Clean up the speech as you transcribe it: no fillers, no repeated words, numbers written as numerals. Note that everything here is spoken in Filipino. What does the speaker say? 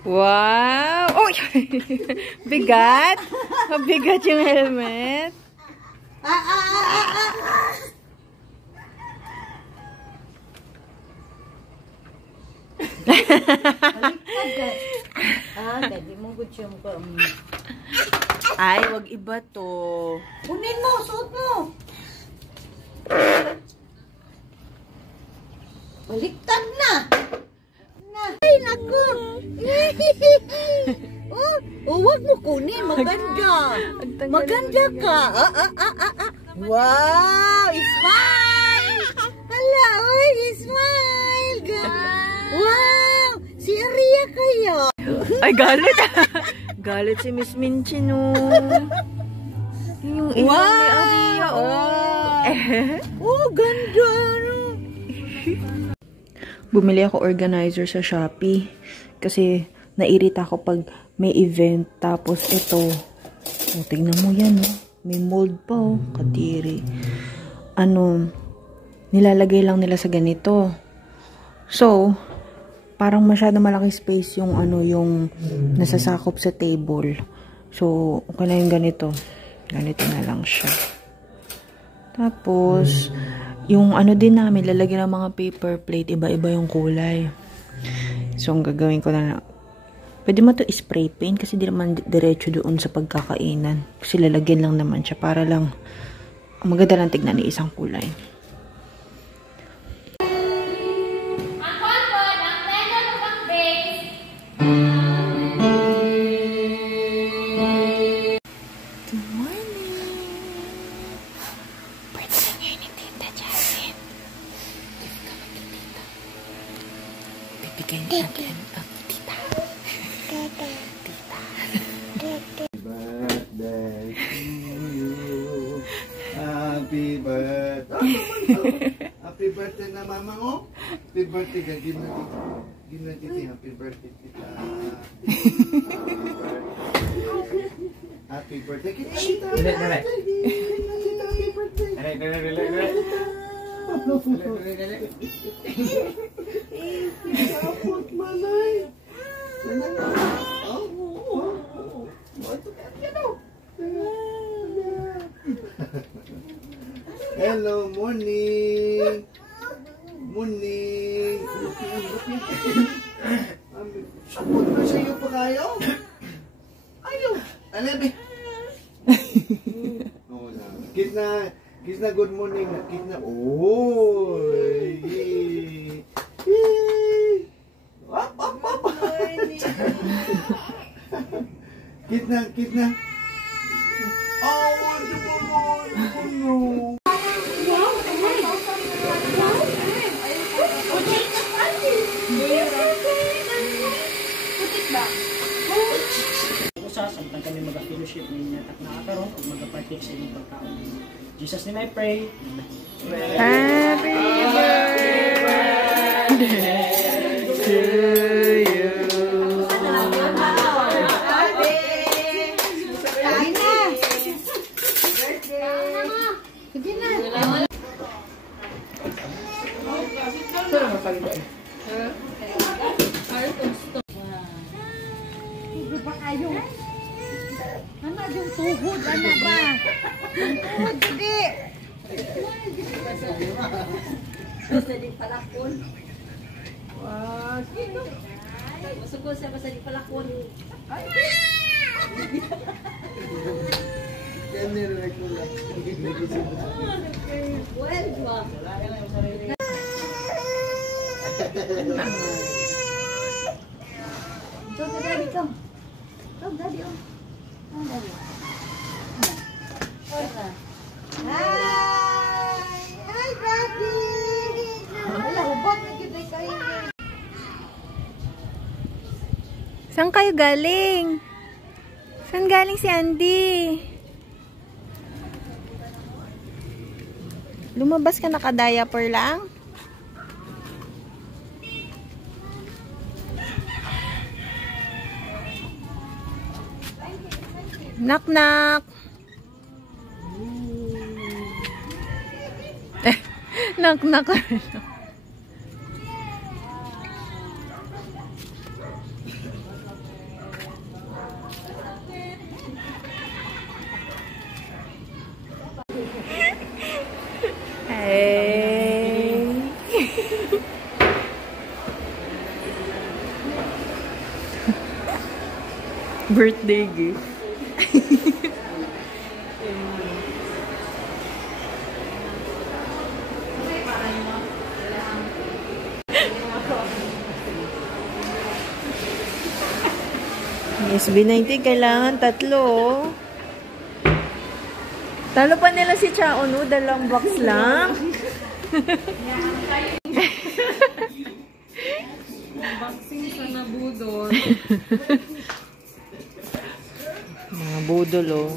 Wow! Oh! Bigat! Mabigat yung helmet. Dali mo gutsyon ko. Ay, wag iba to. Kunin mo, suot mo. Baliktad na. Ay, naku. Huwag mo kunin. Maganda. Maganda ka. Wow! Smile! Hala, oy, smile, guys. Wow! Si Aria kayo. Ay, galit. Galit si Miss Minchi, no. Yung ina ni Aria, oh. Ganda, no. Bumili ako organizer sa Shopee. Kasi, nairita ako pag may event. Tapos, ito. Oh, tingnan mo yan, no. May mold pa, oh. Kadiri. Nilalagay lang nila sa ganito. So, parang masyado malaki space yung yung nasasakop sa table. So, okay na yung ganito. Ganito na lang siya. Tapos, yung din namin, lalagyan ng mga paper plate, iba-iba yung kulay. So, ang gagawin ko na, pwede mo to spray paint kasi di naman diretso doon sa pagkakainan. Kasi lalagyan lang naman siya para lang maganda lang tignan ni isang kulay. Bigyan natin ang tita. Birthday to you. Happy birthday. Happy birthday na mama mo. Happy birthday ka. Gina titi. Happy birthday tita. Happy birthday. Kita. Hello, morning. Morning. Sapot na sa iyo pa kayo? Ayaw. Alabi. Kiss na good morning. Kiss na. Oy. Up. Kiss na. Oh, no. Samtang kami mag-fellowship ninyo at nakakaroon o mag-partake sa inyong pagkaon. Jesus name I pray. Happy birthday to you. Ano yung tuhod? Ano ba? Tuhod, hindi. Basta di palakon. Wow. Masugod siya basta di palakon. Well, diba? Come, Daddy, come. Come, Daddy, oh. Come, Daddy. Hi! Hi, Daddy! Wala, hubot na kita kayo. Saan kayo galing? Saan galing si Andy? Lumabas ka naka-diaper lang? Knock knock. Knock knock. Birthday gift. SB19, kailangan 3. Oh. Talo pa nila si Chao, no? 2 box lang. Boxing sa nabudol. Mga budol, oh.